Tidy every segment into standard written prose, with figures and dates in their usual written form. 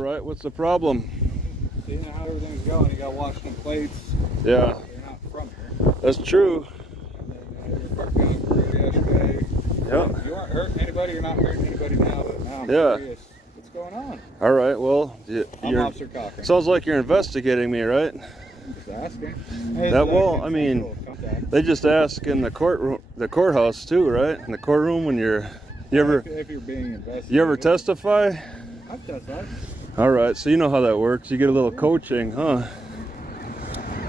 right, what's the problem? Seeing how everything's going, you got Washington plates. Yeah. You're not from here. That's true. And then you're parked down for yesterday. Yeah. You weren't hurting anybody, you're not hurting anybody now, but now I'm curious. What's going on? All right, well, I'm Officer Cochran. Sounds like you're investigating me, right? I'm just asking. Hey, Well, I mean, they just ask in the courthouse too, right? In the courtroom when if you're being investigated. You ever testify? I've testified. All right, so you know how that works. You get a little coaching, huh?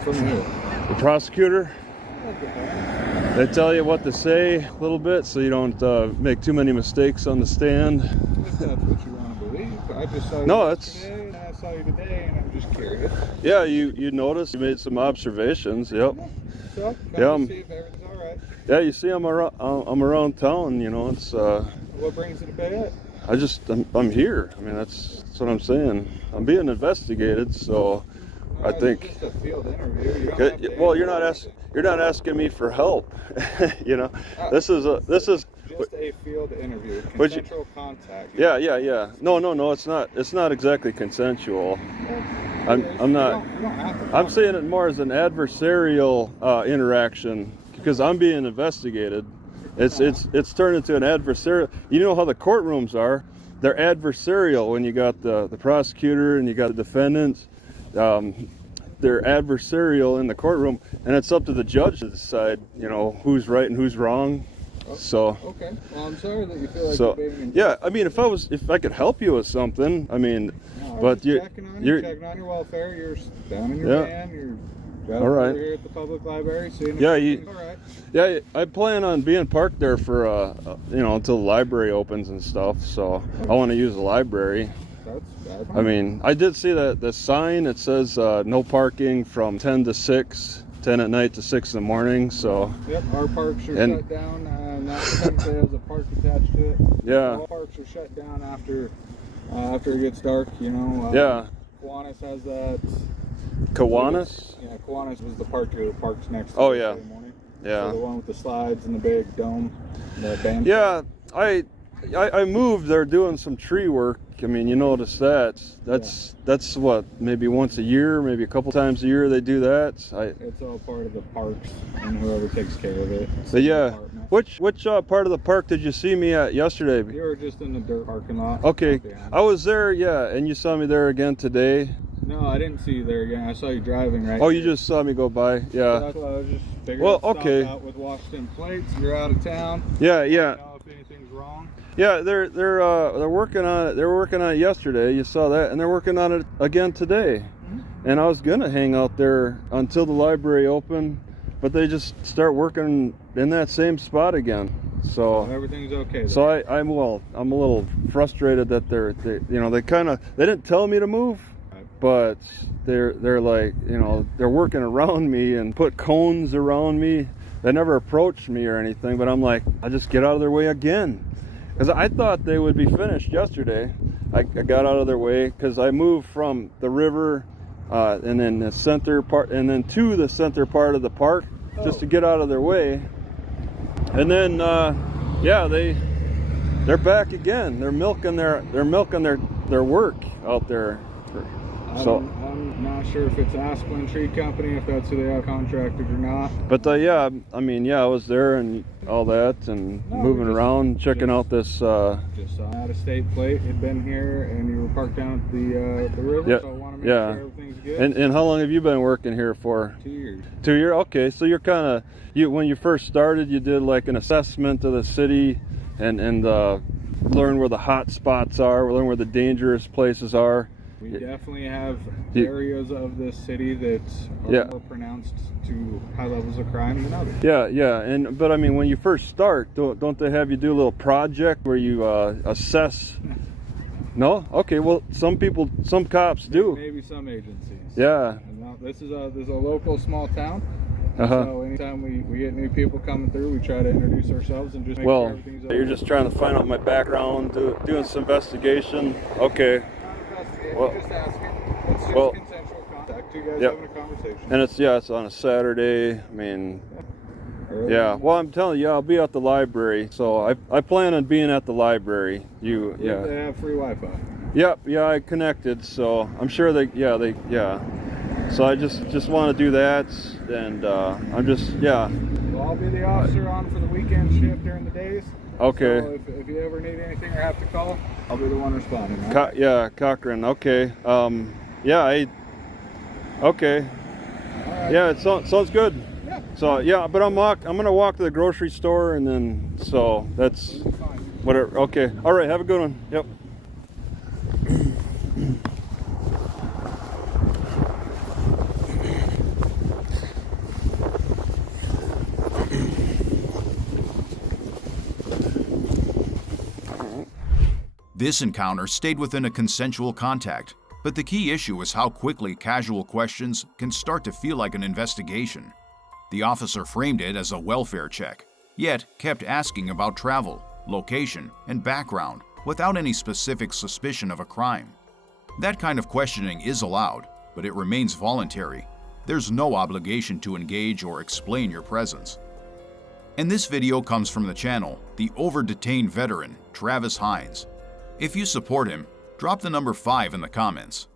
From who? The prosecutor. They tell you what to say a little bit so you don't make too many mistakes on the stand. If that's what you want to believe. I just saw you yesterday and I saw you today and I'm just curious. Yeah, you noticed, you made some observations, yep. So, to see if everything's all right. Yeah, you see I'm around town, you know, it's... What brings you to Fayette? I'm here. I mean, that's what I'm saying. I'm being investigated, so I think... It's just a field interview. You're not asking me for help. You know, this is just a field interview. Consensual contact. Yeah. No, it's not. It's not exactly consensual. I'm not. I'm saying it more as an adversarial interaction because I'm being investigated. It's turned into an adversarial. You know how the courtrooms are? They're adversarial when you got the prosecutor and you got the defendant. They're adversarial in the courtroom, and it's up to the judge to decide, you know, who's right and who's wrong. So okay. Well, I'm sorry that you feel like you're being... Yeah, I mean, if I could help you with something, I mean, but you're checking on your welfare. You're down in your van. You're driving here at the public library. Seeing all right. Yeah, I plan on being parked there for until the library opens and stuff. So I want to use the library. That's bad. I mean, I did see that the sign. It says no parking from 10 to 6, 10 at night to 6 in the morning. So yep, our parks are shut down. That Sunday has a park attached to it. Yeah. All parks are shut down after it gets dark. You know. Yeah. Kiwanis has that. Kiwanis? Yeah, Kiwanis was the park here. The park's next. Oh yeah. Morning. Yeah. So the one with the slides and the big dome. The band. Yeah, I moved. They're doing some tree work. I mean, you notice that. That's what, maybe once a year, maybe a couple times a year they do that. It's all part of the parks and whoever takes care of it. But yeah, which part of the park did you see me at yesterday? You were just in the dirt parking lot. Okay, I was there, yeah, and you saw me there again today? No, I didn't see you there again. I saw you driving right. Oh, you just saw me go by, yeah. So that's why I was just figuring stop out with Washington plates. You're out of town. Yeah. Know if anything's wrong. Yeah, they're working on it. They were working on it yesterday. You saw that, and they're working on it again today. Mm-hmm. And I was gonna hang out there until the library opened, but they just start working in that same spot again. So everything's okay. So I'm a little frustrated that they didn't tell me to move, but they're like, you know, they're working around me and put cones around me. They never approached me or anything, but I'm like, I just get out of their way again. Because I thought they would be finished yesterday. I got out of their way because I moved from the river and then the center part and then to the center part of the park just to get out of their way. And then they're back again. They're milking their work out there. I'm not sure if it's Aspen Tree Company, if that's who they have contracted or not. But I was there and all that and moving around, checking out this. Just saw out of state plate had been here, and you were parked down at the river. Yeah, so I want to make sure everything's good. And how long have you been working here for? 2 years. 2 years. Okay, so you're kind of when you first started, you did like an assessment of the city and learn where the hot spots are, learn where the dangerous places are. We definitely have areas of this city that are more pronounced to high levels of crime than others. Yeah, but I mean, when you first start, don't they have you do a little project where you assess? No? Okay, well, some cops do. Maybe some agencies. Yeah. This is a local small town. So anytime we get new people coming through, we try to introduce ourselves and just make sure everything's okay. You're just trying to find out my background, doing some investigation. Okay. Well, just asking. It's just consensual contact. You guys having a conversation. And it's on a Saturday. I mean, early? Yeah. Well, I'm telling you, I'll be at the library, so I plan on being at the library. They have free Wi-Fi. Yep. Yeah, I connected, so I'm sure yeah. So I just want to do that, and I'm just Well, I'll be the officer on for the weekend shift during the days. Okay. So if you ever need anything or have to call, I'll be the one responding. Right? Cochran. Okay. Okay. All right. Yeah, it sounds good. Yeah. So yeah, but I'm gonna walk to the grocery store, and then so that's It'll be fine. whatever. Okay. All right. Have a good one. Yep. This encounter stayed within a consensual contact, but the key issue is how quickly casual questions can start to feel like an investigation. The officer framed it as a welfare check, yet kept asking about travel, location, and background without any specific suspicion of a crime. That kind of questioning is allowed, but it remains voluntary. There's no obligation to engage or explain your presence. And this video comes from the channel, the over-detained veteran, Travis Hines. If you support him, drop the number 5 in the comments.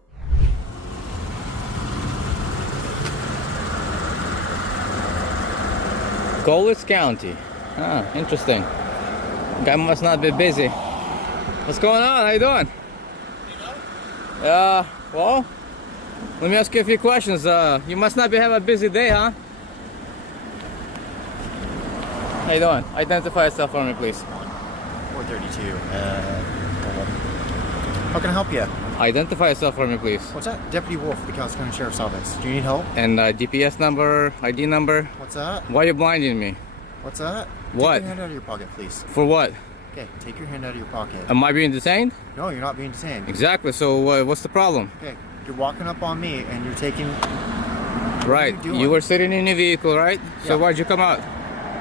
Golis County. Ah, interesting. Guy must not be busy. What's going on? How you doing? Well, let me ask you a few questions. You must not be having a busy day, huh? How you doing? Identify yourself for me, please. 432. How can I help you? Identify yourself for me, please. What's that? Deputy Wolf, the Cass County Sheriff's Office. Do you need help? And GPS number, ID number. What's that? Why are you blinding me? What's that? What? Take your hand out of your pocket, please. For what? Okay, take your hand out of your pocket. Am I being detained? No, you're not being detained. Exactly. So what's the problem? Okay, you're walking up on me and you're taking... Right. doing? You were sitting in your vehicle, right? So Yeah. why'd you come out?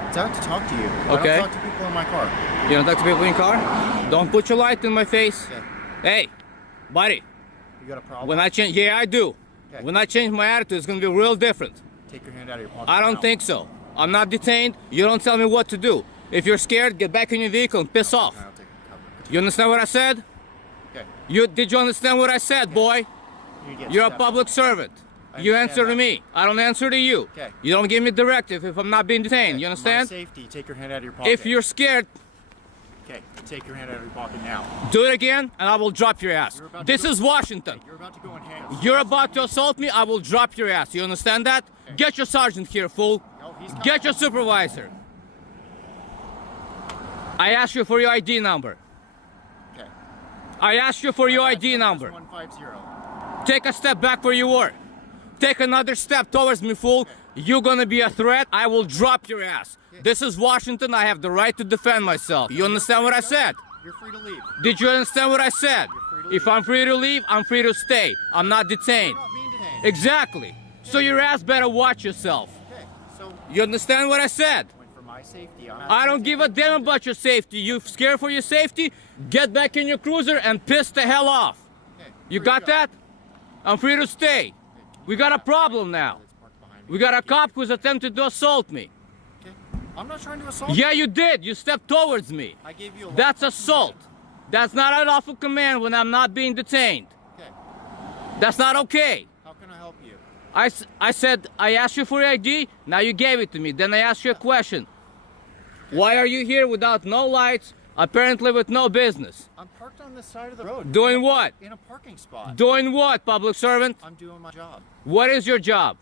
It's out to talk to you. Okay. I don't talk to people in my car. You don't talk to people in your car? Don't put your light in my face. Okay. Hey, buddy. You got a problem? When I change, yeah, I do. Okay. When I change my attitude, it's gonna be real different. Take your hand out of your pocket. I don't now. think so. I'm not detained. You don't tell me what to do. If you're scared, get back in your vehicle and piss off. I'll take cover. You understand what I said? Okay. Did you understand what I said, boy? You get You're a stepped. public servant. I You understand answer to that. me. I don't answer to you. Okay. You don't give me directive if I'm not being detained. You For my understand? safety, take your hand out of your pocket. If you're scared, Okay, take your hand out of your pocket now. do it again and I will drop your ass. You're about to This go- is Washington. You're about to go in hands. You're about to assault me, I will drop your ass. You understand that? Get your sergeant here, fool. No, he's coming. Get your supervisor. I asked you for your ID number. Okay. I asked you for your ID number. 150. Take a step back where you were. Take another step towards me, fool. You're gonna be a threat, I will drop your ass. This is Washington, I have the right to defend myself. You understand what I said? You're free to leave. Did you understand what I said? You're free to If I'm free to leave, I'm free to stay. I'm not detained. You're not being detained. Exactly. So your ass better watch yourself. Okay, so You understand what I said? for my safety, I don't give a damn about your safety. You scared for your safety? Get back in your cruiser and piss the hell off. Okay, You free to got go. that? I'm free to stay. We got a problem now. It's parked behind me. We got a cop who's attempted to assault me. Okay. I'm not trying to assault Yeah, you did. You stepped towards me. you. I gave you a That's lawful assault. command. That's not an lawful command when I'm not being detained. Okay. That's not okay. How can I help you? I said, I asked you for your ID, now you gave it to me. Then I asked you a question. Why are you here without no lights, apparently with no business? I'm parked on the side of the road. Doing what? In a parking spot. Doing what, public servant? I'm doing my job. What is your job?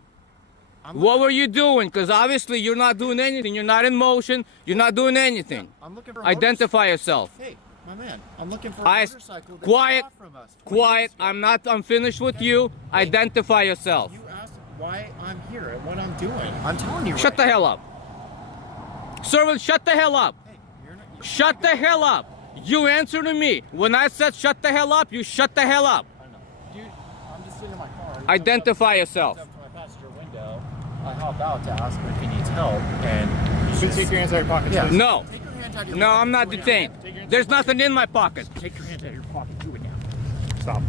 I'm What were you doing? Because obviously you're not doing anything. You're not in motion. You're not doing anything. I'm looking for a Identify yourself. Hey, my man. I'm looking for a I- motorcycle that quiet, got off from us 20 Quiet. minutes ago. I'm finished with you. Identify yourself. You asked why I'm here and what I'm doing. I'm telling you. Shut the hell up. Servant, shut the hell up. Hey, you're not, you Shut the hell up. You answer to me. When I said shut the hell up, you shut the hell up. I know. Dude, I'm just sitting in my car. He Identify comes yourself. up to my passenger window. I hop out to ask him if he needs help, and he's just... Take your hands out of your pockets. Yeah. please. No. Take your hands out of your No, pocket. I'm not Do it now. detained. Take your hands There's out of nothing in my pocket. your- Take your hands out of your pocket. Do it now. Stop.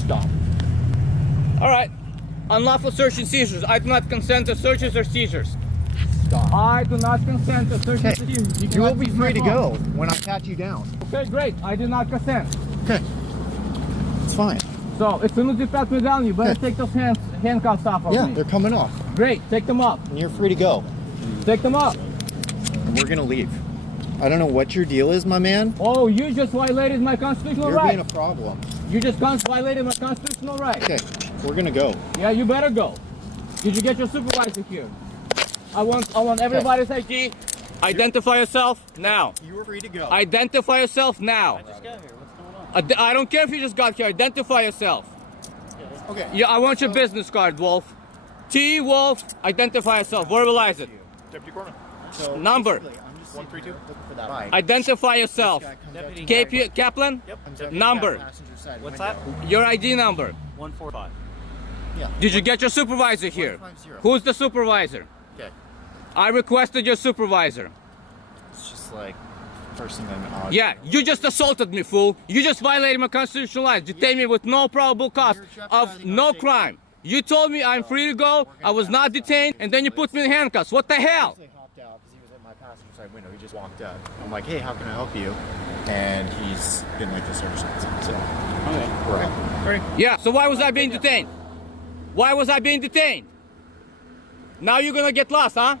Stop. All right. Unlawful search and seizures. I do not consent to searches or seizures. off. I do not consent to search and Okay. seizure. You will cannot be seize my free to phone. go when I pat you down. Okay, great. I do not consent. Okay. It's fine. So as soon as you pat me down, you better Okay. take those handcuffs off of Yeah, me. they're coming off. Great, take them off. And you're free to go. Take them off. And we're gonna leave. I don't know what your deal is, my man. Oh, you just violated my constitutional You're being right. a problem. You just violated my constitutional right. Okay, we're gonna go. Yeah, you better go. Did you get your supervisor here? I want everybody's ID. Identify yourself now. You were free to go. Identify yourself now. just got here. What's going on? I don't care if you just got here. Identify yourself. Okay. Yeah, I want your business card, Wolf. T. Wolf. Identify yourself. Verbalize it. Deputy Coroner. So Number. basically, I'm just 132 looking for that bike. Identify yourself. This guy comes out to KP my Kaplan. bike, comes out to Number. the passenger side What's window. Your ID number. 145. Yeah. Did you get your supervisor here? 150. Who's the supervisor? Okay. I requested your supervisor. It's just like First Amendment. Odd. Yeah, you just assaulted me, fool. You just violated my constitutional rights. Detained me with no probable cause of no crime. You told me I'm free to go. I was not detained, and then you put me in handcuffs. What the hell? He hopped out because he was at my passenger side window. He just walked up. I'm like, hey, how can I help you? And he's been like this ever since. So we're out. Yeah, so why was I being detained? Why was I being detained? Now you're gonna get lost, huh?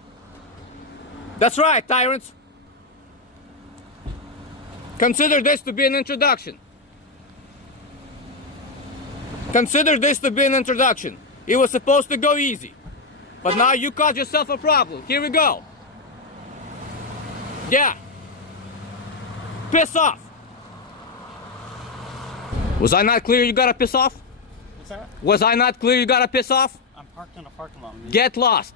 That's right, tyrants. Consider this to be an introduction. Consider this to be an introduction. It was supposed to go easy. But now you caused yourself a problem. Here we go. Yeah. Piss off. Was I not clear you gotta piss off? What's that? Was I not clear you gotta piss off? I'm parked in a parking lot. Get lost.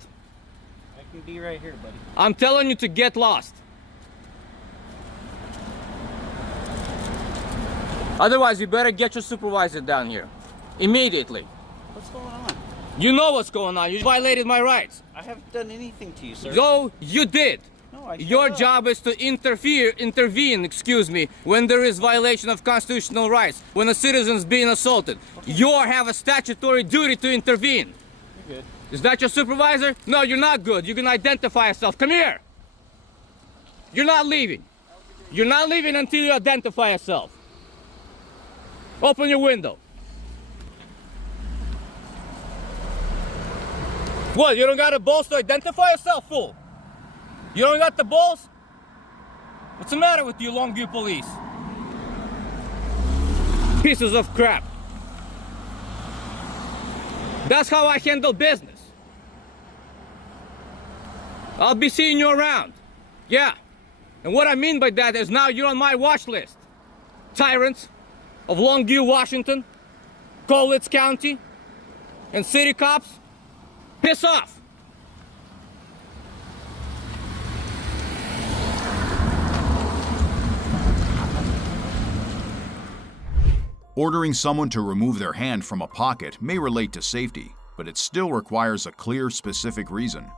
I can be right here, buddy. I'm telling you to get lost. Otherwise, you better get your supervisor down here. Immediately. What's going on? You know what's going on. You violated my rights. I haven't done anything to you, sir. So you did. No, I Your showed up. job is to intervene, excuse me, when there is violation of constitutional rights, when a citizen is being assaulted. You have a statutory duty to intervene. You're good. Is that your supervisor? No, you're not good. You can identify yourself. Come here. You're not leaving. You're not leaving until you identify yourself. Open your window. What, you don't got the balls to identify yourself, fool? You don't got the balls? What's the matter with you, Longview police? Pieces of crap. That's how I handle business. I'll be seeing you around. Yeah. And what I mean by that is now you're on my watch list. Tyrants of Longview, Washington, Cowlitz County, and city cops. Piss off! Ordering someone to remove their hand from a pocket may relate to safety, but it still requires a clear, specific reason.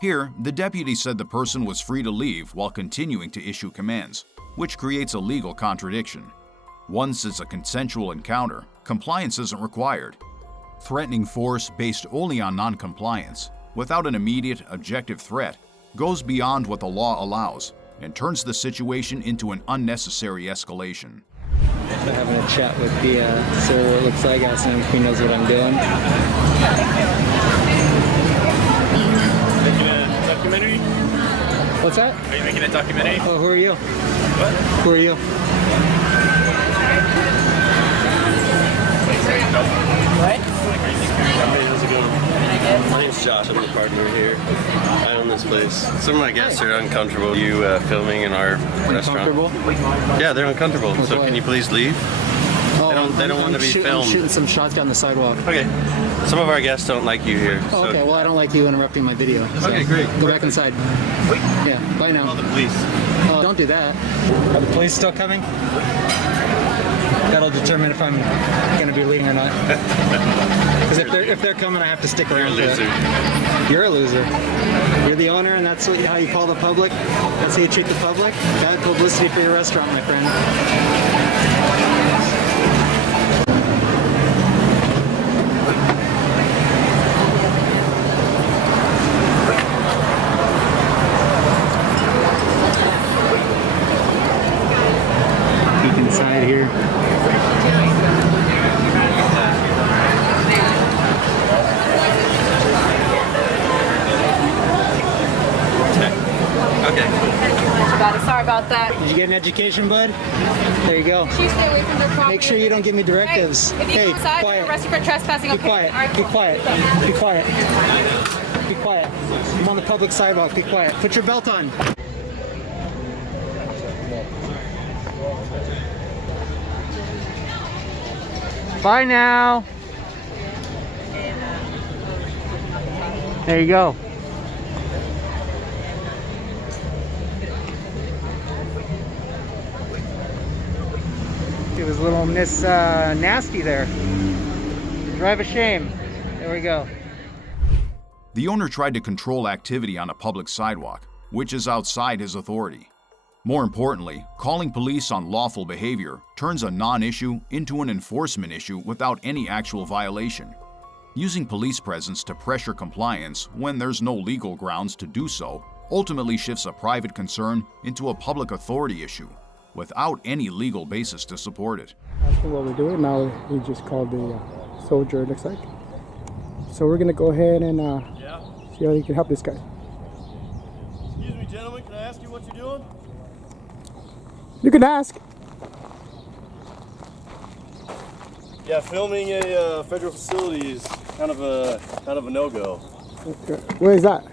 Here, the deputy said the person was free to leave while continuing to issue commands, which creates a legal contradiction. Once it's a consensual encounter, compliance isn't required. Threatening force based only on non-compliance, without an immediate, objective threat, goes beyond what the law allows and turns the situation into an unnecessary escalation. We're having a chat with the sir, it looks like, asking if he knows what I'm doing. Making a documentary? What's that? Are you making a documentary? Oh, who are you? What? Who are you? What? Hey, how's it going? My name's Josh. I'm the partner here. I own this place. Some of my guests are uncomfortable. You filming in our restaurant? Uncomfortable? Yeah, they're uncomfortable. With so what? can you please leave? Oh, They don't want to be I'm filmed. shooting some shots down the sidewalk. Okay. Some of our guests don't like you here. Oh, so okay, well, I don't like you interrupting my video. So Okay, great. Go back inside. Yeah, bye now. Call the police. Oh, don't do that. Are the police still coming? That'll determine if I'm going to be leaving or not. Because if they're coming, I have to stick around. You're a loser. You're a loser. You're the owner, and that's how you call the public. That's how you treat the public. Bad publicity for your restaurant, my friend. about that. Did you get an education, bud? There you go. She stay away from their property. Make sure you don't give me directives. Hey, if you go outside, quiet. arrest you for trespassing. Be Okay. quiet. All right, Be cool. quiet. Be quiet. Be quiet. I'm on the public sidewalk. Be quiet. Put your belt on. Bye now. There you go. It was a little Miss Nasty there. Drive a shame. There we go. The owner tried to control activity on a public sidewalk, which is outside his authority. More importantly, calling police on lawful behavior turns a non-issue into an enforcement issue without any actual violation. Using police presence to pressure compliance when there's no legal grounds to do so ultimately shifts a private concern into a public authority issue without any legal basis to support it. After what we're doing now, he just called the soldier, it looks like. So we're gonna go ahead and see how you can help this guy. Excuse me, gentlemen, can I ask you what you're doing? You can ask. Yeah, filming a federal facility is kind of a no-go. Okay. Where is that?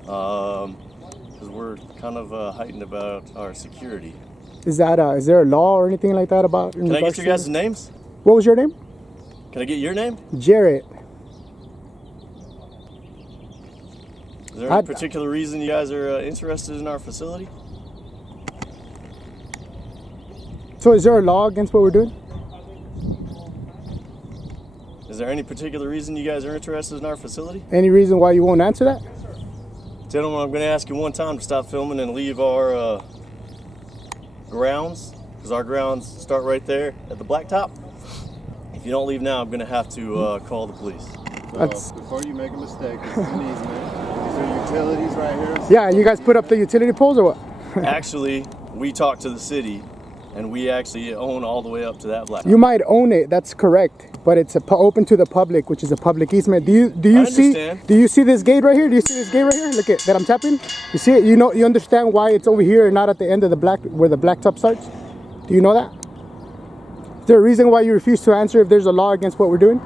Because we're kind of heightened about our security. Is that is there a law or anything like that about? Can I get your guys' names? What was your name? Can I get your name? Jarrett. Is there any particular reason you guys are interested in our facility? So is there a law against what we're doing? Is there any particular reason you guys are interested in our facility? Any reason why you won't answer that? Gentlemen, I'm going to ask you one time to stop filming and leave our grounds, because our grounds start right there at the blacktop. If you don't leave now, I'm going to have to call the police. Before you make a mistake, this is an easement. These are utilities right here. Yeah, you guys put up the utility poles or what? Actually, we talked to the city, and we actually own all the way up to that blacktop. You might own it, that's correct, but it's open to the public, which is a public easement. Do you see this gate right here? Do you see this gate right here? Look at that I'm tapping. You see it? You understand why it's over here and not at the end of the where the blacktop starts? Do you know that? Is there a reason why you refuse to answer if there's a law against what we're doing?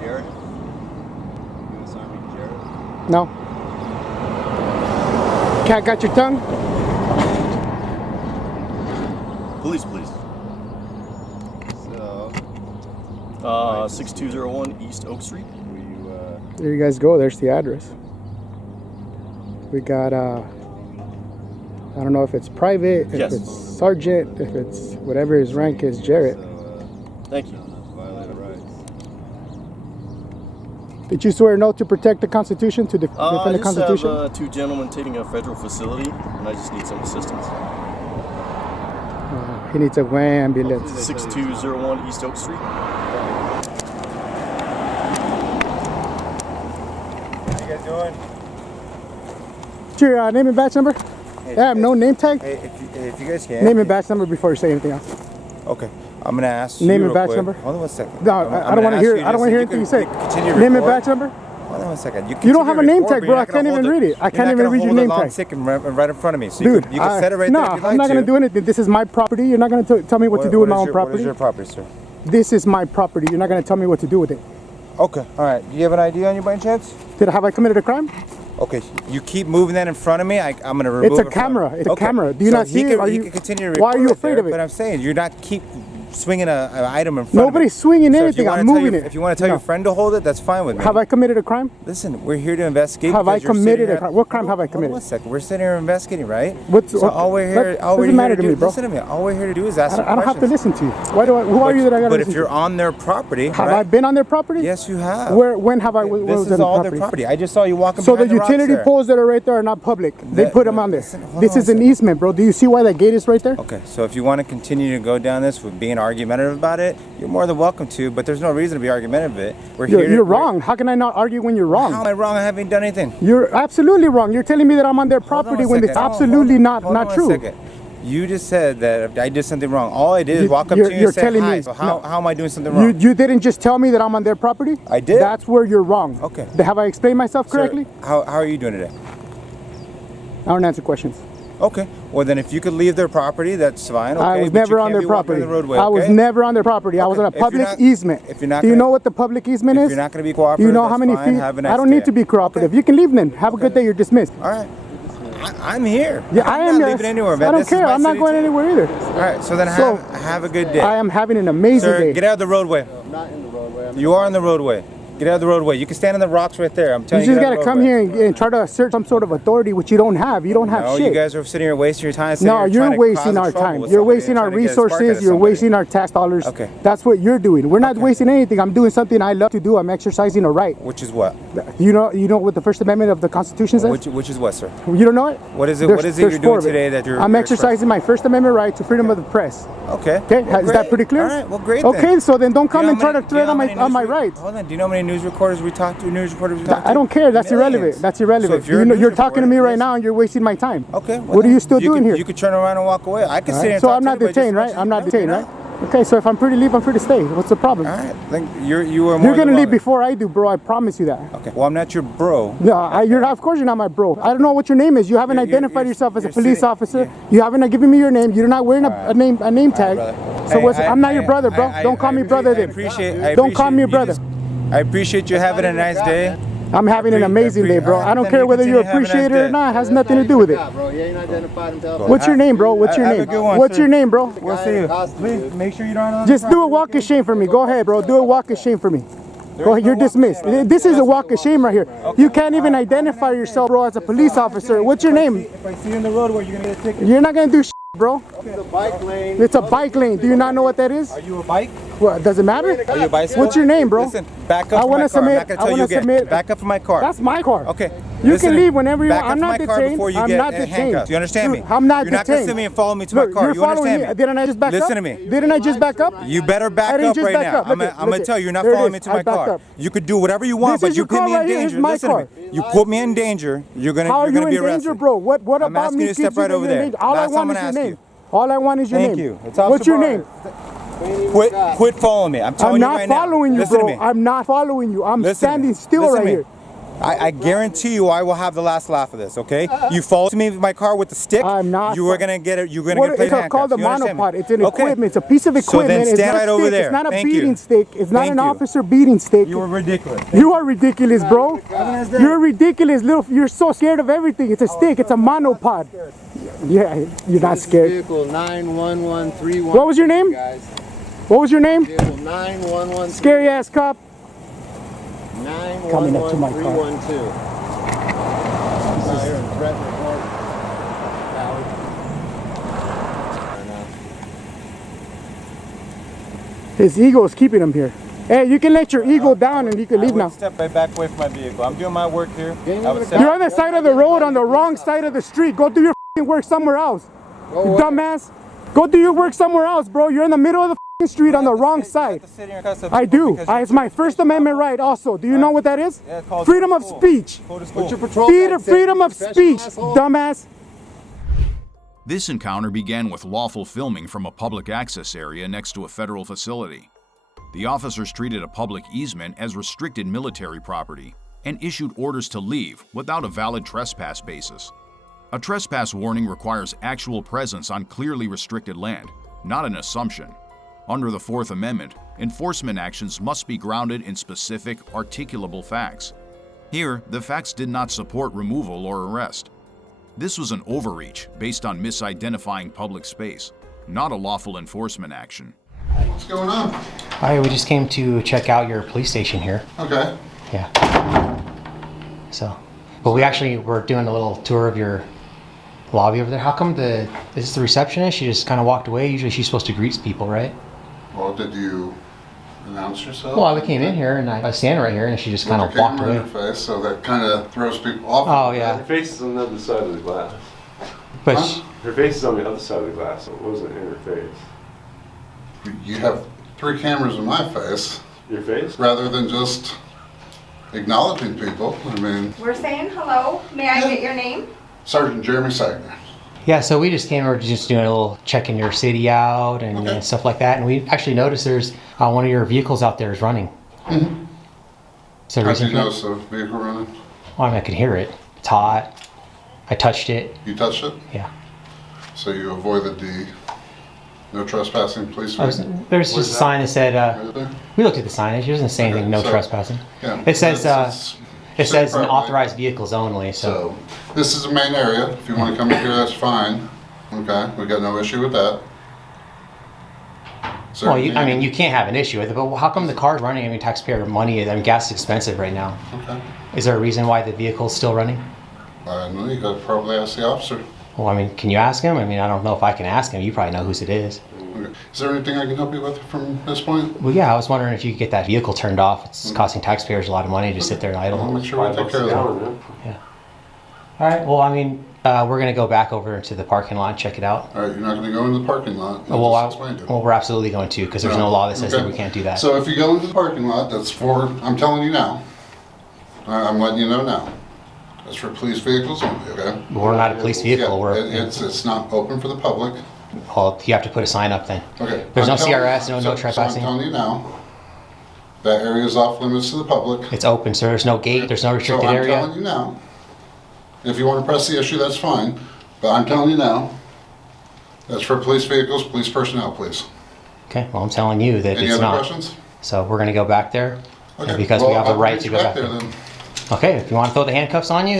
Jared? You want to sign me Jared? No. Cat got your tongue? Police, please. So, 6201 East Oak Street. There you guys go. There's the address. We got, I don't know if it's private, if it's sergeant, if it's whatever his rank is, Jarrett. Thank you. Violated rights. Did you swear an oath to protect the Constitution, to defend the Constitution? I just have two gentlemen taking a federal facility, and I just need some assistance. He needs a ambulance. 6201 East Oak Street. How you guys doing? What's your name and badge number? No name tag? Hey, if you guys can. Name and badge number before you say anything else. Okay. I'm gonna ask name you and badge quick. number. Hold on 1 second. No, I don't want to hear. I don't want to hear anything you say. Name and badge number. Hold on 1 second. You don't have a name tag, bro. I can't even read it. I can't even read your name tag. Right in front of me. So Dude, you can set it right there if you'd like I'm not gonna do anything. This is my property. You're not gonna tell me what to do with my own property. What is your property, sir? This is my property. You're not gonna tell me what to do with it. Okay. All right. Do you have an ID on you by any chance? Have I committed a crime? Okay. You keep moving that in front of me. I'm gonna remove it. It's a camera. It's a camera. Do you not see it? He can continue to why are you record afraid of it? But I'm saying you're not keep swinging an item in front Nobody's of me. swinging anything. I'm moving it. If you want to tell your friend to hold it, that's fine with me. Have I committed a crime? Listen, we're here to investigate. Have I committed a crime? What crime have I committed? Hold on 1 second. We're sitting here investigating, right? All we're here to do, listen to me. All we're here to do is ask I don't have to listen to you. Who are you that I got to listen to? But if you're on their property, have I been on their property? Yes, you have. When have I? This is all their property. I just saw you walking. So the utility poles that are right there are not public. They put them on there. This is an easement, bro. Do you see why that gate is right there? Okay, so if you want to continue to go down this with being argumentative about it, you're more than welcome to, but there's no reason to be argumentative. You're wrong. How can I not argue when you're wrong? How am I wrong? I haven't done anything. You're absolutely wrong. You're telling me that I'm on their property when it's absolutely not true. You just said that I did something wrong. All I did is walk up to you You're and say telling hi. me. So how am I doing something You wrong? didn't just tell me that I'm on their property? I did. That's where you're wrong. Okay. Have I explained myself correctly? Sir, how are you doing today? I don't answer questions. Okay. Well, then if you could leave their property, that's fine. Okay. I was but never you on can't their be walking property. the roadway, I was okay? never on their property. I was on a If you're public not- easement. if you're not Do you gonna- know what the public easement is? If you're not going to be cooperative, you know how that's many fine. feet? Have a nice I don't need day. to be cooperative. You can leave then. Have a good day. You're dismissed. All right. I'm here. Yeah, I'm I am. not leaving anywhere, man. I don't This is care. my I'm not city going too. anywhere either. All right. So then So, have a good day. I am having an amazing Sir, day. get out of the roadway. I'm not in the roadway. You are in the roadway. Get out of the roadway. You can stand on the rocks right there. I'm You telling just you. got to come here and try to assert some sort of authority, which you don't have. You don't have No, shit. you guys are sitting here wasting your time. No, you're wasting our time. You're wasting our resources. You're wasting our tax dollars. Okay. That's what you're doing. We're not wasting anything. I'm doing something I love to do. I'm exercising a right. Which is what? You know what the First Amendment of the Constitution says? Which is what, sir? You don't know it? What is it? There's- What is it there's you're four doing of it. today that you're? I'm you're exercising my First Amendment right to freedom of the press. Okay. Okay, Well, is that great. pretty clear? All right. Well, great. Okay, then. so then don't come Do you and know try how to many- do you thread know on how my many news rights. Hold on. Do you know how many news reporters we talked to? News reporters we talked to? I don't care. That's Millions. irrelevant. That's So irrelevant. if you're a You're news talking to me reporter, right now and you're wasting my time. Okay. What are you still doing here? You could turn around and walk away. I could All sit here right, and so talk I'm to not anybody just detained, as right? much as I'm you. not No, detained, you're right? not. Okay, so if I'm free to leave, I'm free to stay. What's the problem? All right. Then you are more. You're gonna than leave welcome. before I do, bro. I promise you that. Okay. Well, I'm not your bro. No, you're of course you're not my bro. I don't know what your name is. You haven't identified yourself as a you're police sitting- officer. yeah. You haven't given me your name. You're not wearing a name tag. brother. So Hey, I'm not your brother, bro. Don't call me brother then. Don't call me brother. I appreciate you having a nice day. I'm having an amazing day, bro. I don't care whether you appreciate it or not. It has nothing to do with it. Bro, he ain't identified himself. What's your name, bro? What's your Have a name? good one, What's sir. your name, bro? We'll see you. Please make sure you don't. on Just the do a property. walk of shame for me. Go ahead, bro. Do a walk of shame for me. Go ahead. You're dismissed. This is a walk of shame right here. You can't even identify yourself, bro, as a police officer. What's your name? If I see you in the roadway, you're gonna get a ticket. You're not gonna do shit, bro. It's a bike lane. It's a bike lane. Do you not know what that is? Are you a bike? What, does it matter? Are you a bicycle? What's your name, bro? Listen, back up I from wanna my car. submit- I'm not gonna I tell you wanna again. submit- Back up from my car. That's my car. Okay. You Listen can to me. leave whenever you Back want. I'm up from not my car detained. before you I'm get not detained. handcuffed. You understand me? Dude, I'm not You're not detained. gonna sit me and follow me to Look, my car. you're You following understand me? Didn't I just back up? Listen to me. Didn't I just back up? You better I back didn't up just right back now. up. Look I'm it, gonna look tell it. you, you're not There it following is. me to I my backed car. up. You could do whatever you want, This but is you your put car me in right here. This danger. is my Listen to me. car. You put me in danger. You're How gonna are you be in danger, arrested. bro? What I'm about asking me you to keeps step right you over in there. danger? All I That's what want I'm is your gonna name. ask All I want is your Thank name. you. It's What's your name? Quit following me. I'm telling I'm you not right now. following you, Listen bro. to me. I'm not following you. I'm Listen to me. standing still Listen right to me. here. I guarantee you, I will have the last laugh of this. Okay? You followed me with my car with the stick. I'm not. You were gonna get it. You're gonna What, get played it's called a handcuffs. You understand me? monopod. It's an Okay. equipment. It's a piece of So equipment. then It's stand not a right over stick. there. It's not a Thank beating you. stick. It's not Thank an you. officer beating stick. You were ridiculous. You are ridiculous, bro. You're ridiculous, little. You're so scared of everything. It's a stick. It's a monopod. Yeah, you're not scared. Vehicle 91131. What was your name? Guys. What was your name? Vehicle 911. Scary ass cop. Coming up to my car. 911312. He's out here in threatening report. Howard. His ego is keeping him here. Hey, you can let your ego down and you can leave now. Step right back away from my vehicle. I'm doing my work here. You're on the side of the road, on the wrong side of the street. Go do your f***ing work somewhere else. You dumbass. Go do your work somewhere else, bro. You're in the middle of the f***ing street on the wrong side. I do. It's my First Amendment right also. Do you know what that is? Freedom of speech. What's your patrol? Freedom of speech, dumbass. This encounter began with lawful filming from a public access area next to a federal facility. The officers treated a public easement as restricted military property and issued orders to leave without a valid trespass basis. A trespass warning requires actual presence on clearly restricted land, not an assumption. Under the Fourth Amendment, enforcement actions must be grounded in specific, articulable facts. Here, the facts did not support removal or arrest. This was an overreach based on misidentifying public space, not a lawful enforcement action. What's going on? Hi, we just came to check out your police station here. Okay. Yeah. So, but we actually were doing a little tour of your lobby over there. How come is this the receptionist? She just kind of walked away. Usually she's supposed to greet people, right? Well, did you announce yourself? Well, we came in here and I was standing right here and she just kind of walked away. With your camera in your face, so that kind of throws people off. Oh, yeah. Her face is on the other side of the glass. But Huh? Her face is on the other side of the glass, so it wasn't in her face. You have 3 cameras in my face. Your face? Rather than just acknowledging people. I mean, We're saying hello. May I get your name? Sergeant Jeremy Sagner. Yeah, so we just came over just doing a little checking your city out and stuff like that, and we actually noticed there's one of your vehicles out there is running. Mm-hmm. So how did you notice the vehicle running? Well, I mean, I could hear it. It's hot. I touched it. You touched it? Yeah. So you avoided the no trespassing police? There's just a sign that said, we looked at the signage. It doesn't say anything, no trespassing. Yeah, it says, it says property. authorized vehicles only, so. This is the main area. If you want to come in here, that's fine. Okay, we got no issue with that. Well, I mean, you can't have an issue with it, but how come the car's running? I mean, taxpayer money, I mean, gas is expensive right now. Okay. Is there a reason why the vehicle's still running? I don't know, you gotta probably ask the officer. Well, I mean, can you ask him? I mean, I don't know if I can ask him. You probably know whose it is. Okay. Is there anything I can help you with from this point? Well, yeah, I was wondering if you could get that vehicle turned off. It's costing taxpayers a lot of money to sit there and idle. I'll make sure we take care of that. Yeah. All right, well, I mean, we're going to go back over into the parking lot and check it out. All right, you're not going to go into the parking lot? Well, we're absolutely going to, because there's no law that says that we can't do that. So if you go into the parking lot, that's for, I'm telling you now, I'm letting you know now, that's for police vehicles only, okay? We're not a police vehicle. Yeah, it's not open for the public. Well, you have to put a sign up then. Okay. There's no CRS, no trespassing. So I'm telling you now, that area is off limits to the public. It's open, sir. There's no gate. There's no restricted area. I'm telling you now. If you want to press the issue, that's fine. But I'm telling you now, that's for police vehicles, police personnel, please. Okay, well, I'm telling you that Any it's other not. questions? So we're going to go back there because well, we have the I'll right reach to go back there. then. Okay, if you want to throw the handcuffs on you,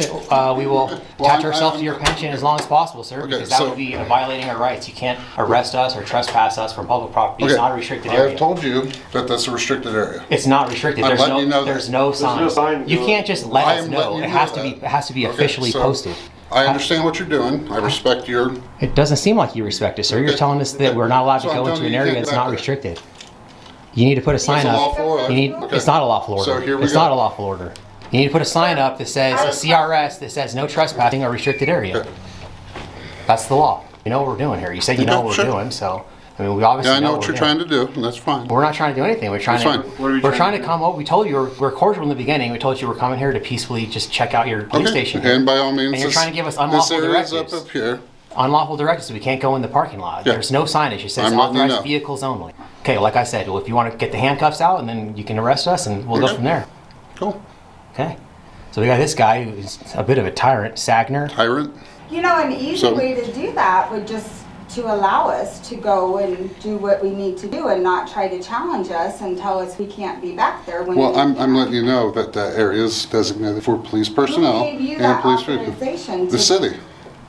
we will attach ourselves to your pension as long as possible, sir, because that would be violating our rights. You can't arrest us or trespass us from public property. It's not a restricted area. I've told you that that's a restricted area. It's not restricted. I'm There's letting no, you know there's no sign. You can't just let us know. It has to be officially posted. I understand what you're doing. I respect your... It doesn't seem like you respect it, sir. You're telling us that we're not allowed to So I'm go into telling an you, you area can't that's get not back there. restricted. You need to put a sign It's a up. lawful order. It's not a lawful order. So here we it's go. not a lawful order. You need to put a sign up that says a CRS that says no trespassing or restricted area. That's the law. You know what we're doing here. You said you know what we're doing, so I mean we obviously I know what we're you're doing. trying to do, and that's fine. We're not trying to do anything. We're trying That's to. fine. We're trying to come up. We told you we're cordial in the beginning. We told you we're coming here to peacefully just check out your police station. And by all means, and you're trying to give us this unlawful area is directives. up here. Unlawful directives. We can't go in the parking lot. Yeah. There's no signage. It says I'm letting you authorized know. vehicles only. Okay, like I said, well, if you want to get the handcuffs out, and then you can arrest us, and we'll go from there. Cool. Okay. So we got this guy who's a bit of a tyrant, Sagner. Tyrant? You know, an easy way to do that would just to allow us to go and do what we need to do and not try to challenge us and tell us we can't be back there. When Well, I'm letting you know that that area is designated for police personnel Who gave you and that police authorization vehicles. The city.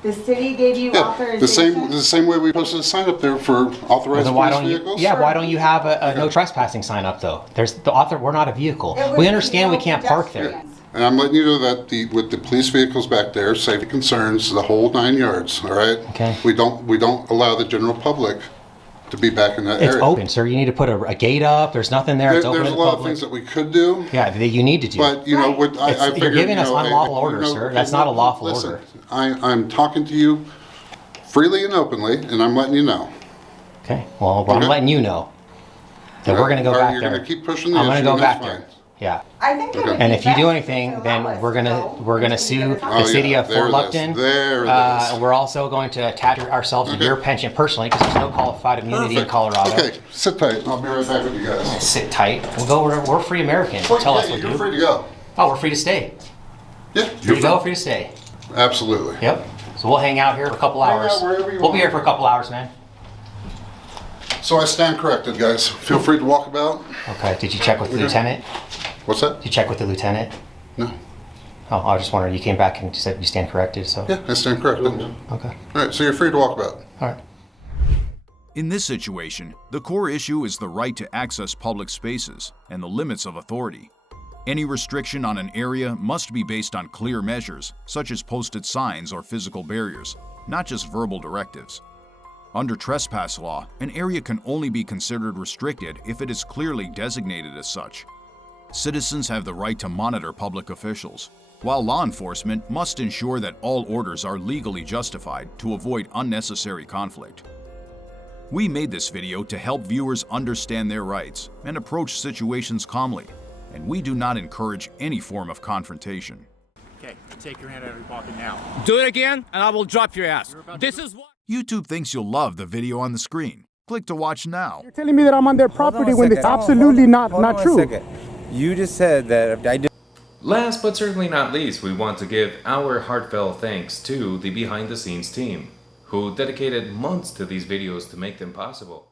The city gave you Yeah, authorization? the same way we posted a sign up there for authorized Then why police don't you? vehicles. Yeah, why don't you have a no trespassing sign up though? There's the author. We're not a vehicle. We understand we can't park there. And I'm letting you know that with the police vehicles back there, safety concerns, the whole 9 yards. All right. Okay. We don't allow the general public to be back in that It's area. open, sir. You need to put a gate up. There's nothing there. It's open There's to a the lot of public. things that we could do. Yeah, that you need to do. But you know, what I You're figured, giving you us know, unlawful you orders, know, sir. That's not a lawful listen, order. I'm talking to you freely and openly, and I'm letting you know. Okay. Well, I'm letting you know that we're going to go back You're there. going to keep pushing the I'm issue. going to go and back that's there. Yeah. I think it would And be if you do best anything, to then allow us we're gonna sue the Oh, city yeah, of there Fort it is. Lupton. There it is. We're also going to attach ourselves to your pension personally because there's no qualified immunity in Colorado. Okay, sit tight. I'll be right back with you guys. Sit tight. We'll go. We're free Americans. Tell us what to You're do. free to go. Oh, we're free to stay. Yeah, Free to go. Free to stay. Absolutely. Yep. So we'll hang out here for a couple Hang out hours. wherever you We'll be want. here for a couple hours, man. So I stand corrected, guys. Feel free to walk about. Okay. Did you check with the lieutenant? What's that? Did you check with the lieutenant? No. Oh, I was just wondering. You came back and you said you stand corrected. So. Yeah, I stand corrected. Okay. All right, so you're free to walk about. All right. In this situation, the core issue is the right to access public spaces and the limits of authority. Any restriction on an area must be based on clear measures, such as posted signs or physical barriers, not just verbal directives. Under trespass law, an area can only be considered restricted if it is clearly designated as such. Citizens have the right to monitor public officials, while law enforcement must ensure that all orders are legally justified to avoid unnecessary conflict. We made this video to help viewers understand their rights and approach situations calmly, and we do not encourage any form of confrontation. Okay, take your hand out of your pocket now. Do it again, and I will drop your ass. This is what. YouTube thinks you'll love the video on the screen. Click to watch now. You're telling me that I'm on their property when it's absolutely not true. You just said that I did. Last but certainly not least, we want to give our heartfelt thanks to the behind-the-scenes team, who dedicated months to these videos to make them possible.